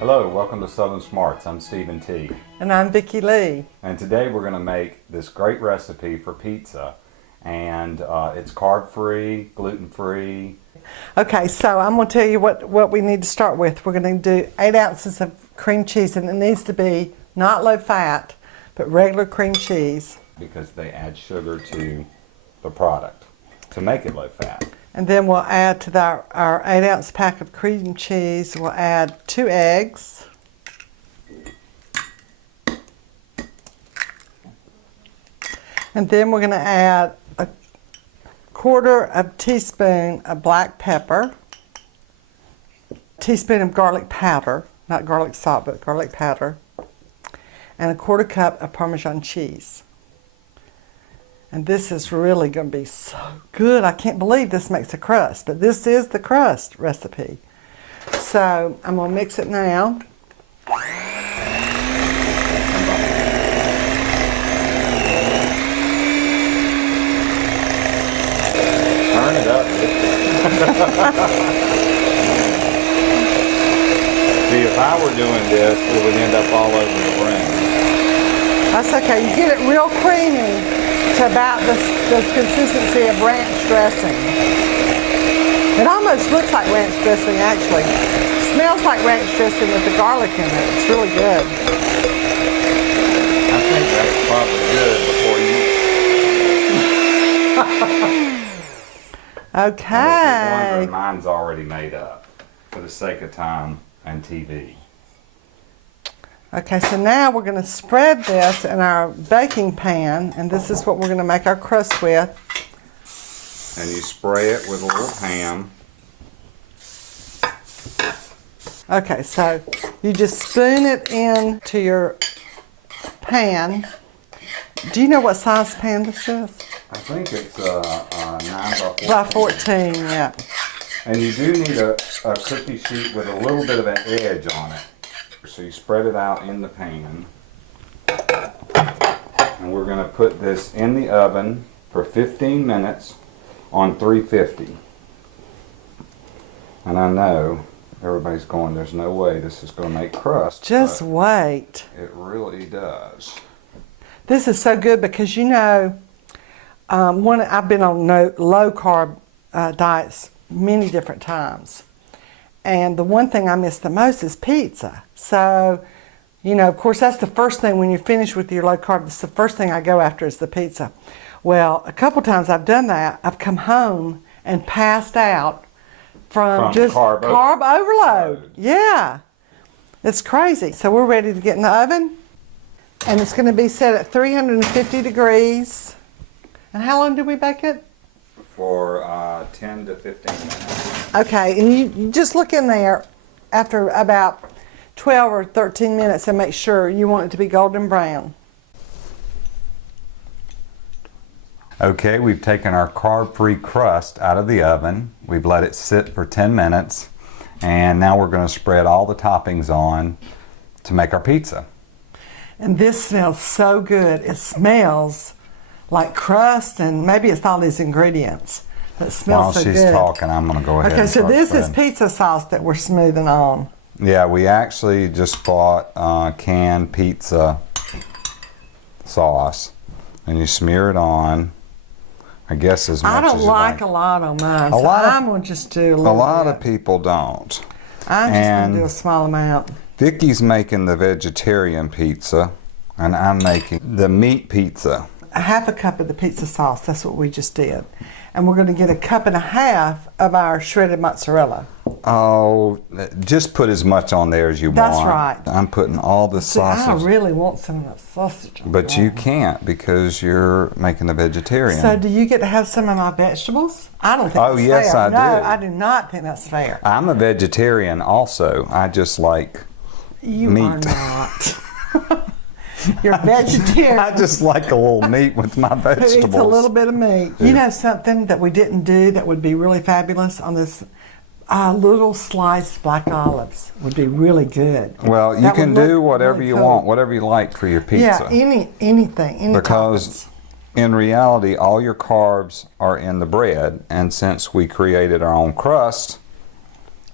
Hello, welcome to Southern Smarts. I'm Stephen T. And I'm Vicki Lee. And today we're going to make this great recipe for pizza. And it's carb-free, gluten-free. Okay, so I'm going to tell you what we need to start with. We're going to do 8 ounces of cream cheese, and it needs to be not low fat, but regular cream cheese. Because they add sugar to the product to make it low fat. And then we'll add to our 8 ounce pack of cream cheese, we'll add 2 eggs. And then we're going to add a 1/4 teaspoon of black pepper, a teaspoon of garlic powder, not garlic salt, but garlic powder, and a 1/4 cup of Parmesan cheese. And this is really going to be so good. I can't believe this makes a crust, but this is the crust recipe. So I'm going to mix it now. Turn it up. See, if I were doing this, it would end up all over the room. That's okay. You get it real creamy to about the consistency of ranch dressing. It almost looks like ranch dressing, actually. It smells like ranch dressing with the garlic in it. It's really good. I think that's probably good before you... Okay. Wondering, mine's already made up for the sake of time and TV. Okay, so now we're going to spread this in our baking pan, and this is what we're going to make our crust with. And you spray it with a little ham. Okay, so you just spoon it into your pan. Do you know what size pan this is? I think it's 9 by 14, yeah. And you do need a cookie sheet with a little bit of an edge on it. So you spread it out in the pan. And we're going to put this in the oven for 15 minutes on 350. And I know everybody's going, there's no way this is going to make crust. Just wait. It really does. This is so good because, you know, I've been on low carb diets many different times. And the one thing I miss the most is pizza. So, you know, of course, that's the first thing when you're finished with your low carb, it's the first thing I go after is the pizza. Well, a couple times I've done that. I've come home and passed out from just carb overload. Yeah. It's crazy. So we're ready to get in the oven. And it's going to be set at 350 degrees. And how long do we bake it? For 10 to 15 minutes. Okay, and you just look in there after about 12 or 13 minutes and make sure you want it to be golden brown. Okay, we've taken our carb-free crust out of the oven. We've let it sit for 10 minutes. And now we're going to spread all the toppings on to make our pizza. And this smells so good. It smells like crust, and maybe it's all these ingredients. It smells so good. While she's talking, I'm going to go ahead and start this spreading. is pizza sauce that we're smoothing on. Yeah, we actually just bought canned pizza sauce, and you smear it on. I guess as much as you like. I don't like a lot on mine, so I'm going to just do a little bit. A lot of people don't. I'm just going to do a small amount. Vicki's making the vegetarian pizza, and I'm making the meat pizza. 1/2 cup of the pizza sauce, that's what we just did. And we're going to get 1.5 cups of our shredded mozzarella. Oh, just put as much on there as you want. That's right. I'm putting all the sausage. I really want some of that sausage on But there. you can't because you're making a vegetarian. So do you get to have some of my vegetables? I don't think that's fair. Yes, I do. No, I do not think that's fair. I'm a vegetarian also. I just like You meat. are not. You're vegetarian. I just like a little meat with my vegetables. It's a little bit of meat. You know something that we didn't do that would be really fabulous on this? Little sliced black olives would be really good. Well, you can do whatever you want, whatever you like for your pizza. Yeah, anything. Because in reality, all your carbs are in the bread, and since we created our own crust,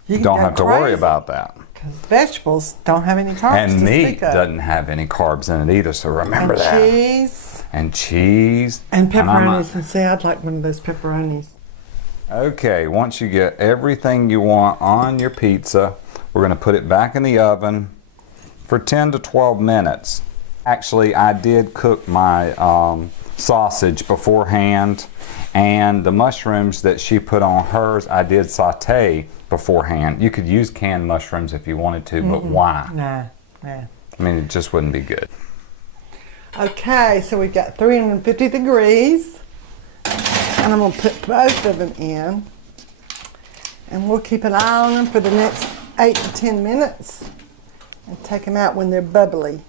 you don't have to worry about that. Because vegetables don't have any carbs And to meat speak of. doesn't have any carbs in it either, so remember And that. cheese. And cheese. And I'm pepperonis. And see, I'd like one of those pepperonis. Okay, once you get everything you want on your pizza, we're going to put it back in the oven for 10 to 12 minutes. Actually, I did cook my sausage beforehand, and the mushrooms that she put on hers, I did saute beforehand. You could use canned mushrooms if you wanted to, but why? Nah. I mean, it just wouldn't be good. Okay, so we've got 350 degrees. And I'm going to put both of them in. And we'll keep an eye on them for the next 8 to 10 minutes. And take them out when they're bubbly.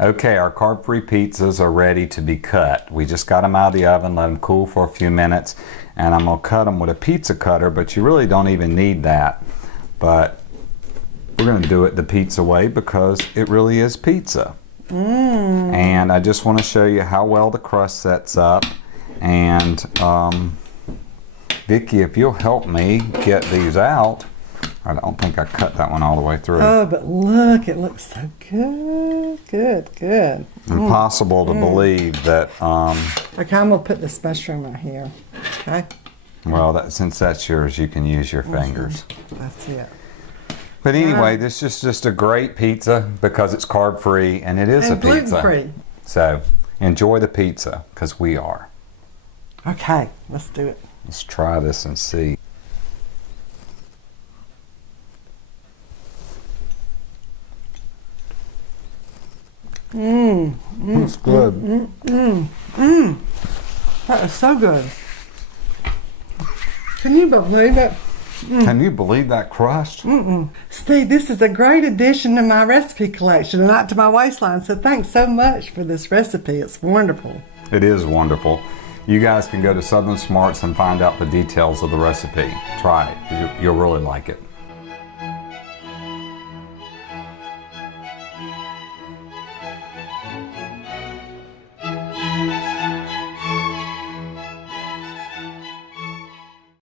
Okay, our carb-free pizzas are ready to be cut. We just got them out of the oven, let them cool for a few minutes, and I'm going to cut them with a pizza cutter, but you really don't even need that. But we're going to do it the pizza way because it really is pizza. And I just want to show you how well the crust sets up. And Vicki, if you'll help me get these out. I don't think I cut that one all the way through. Oh, but look, it looks so good. Good. Impossible to believe that, Okay, I'm going to put this mushroom right here. Okay? well, since that's yours, you can use your fingers. That's it. But anyway, this is just a great pizza because it's carb-free and it is And a pizza. gluten-free. So enjoy the pizza because we are. Okay, let's do it. Let's try this and see. It's good. That is so good. Can you believe it? Can you believe that crust? Steve, this is a great addition to my recipe collection and not to my waistline. So thanks so much for this recipe. It's wonderful. It is wonderful. You guys can go to Southern Smarts and find out the details of the recipe. Try it. You'll really like it.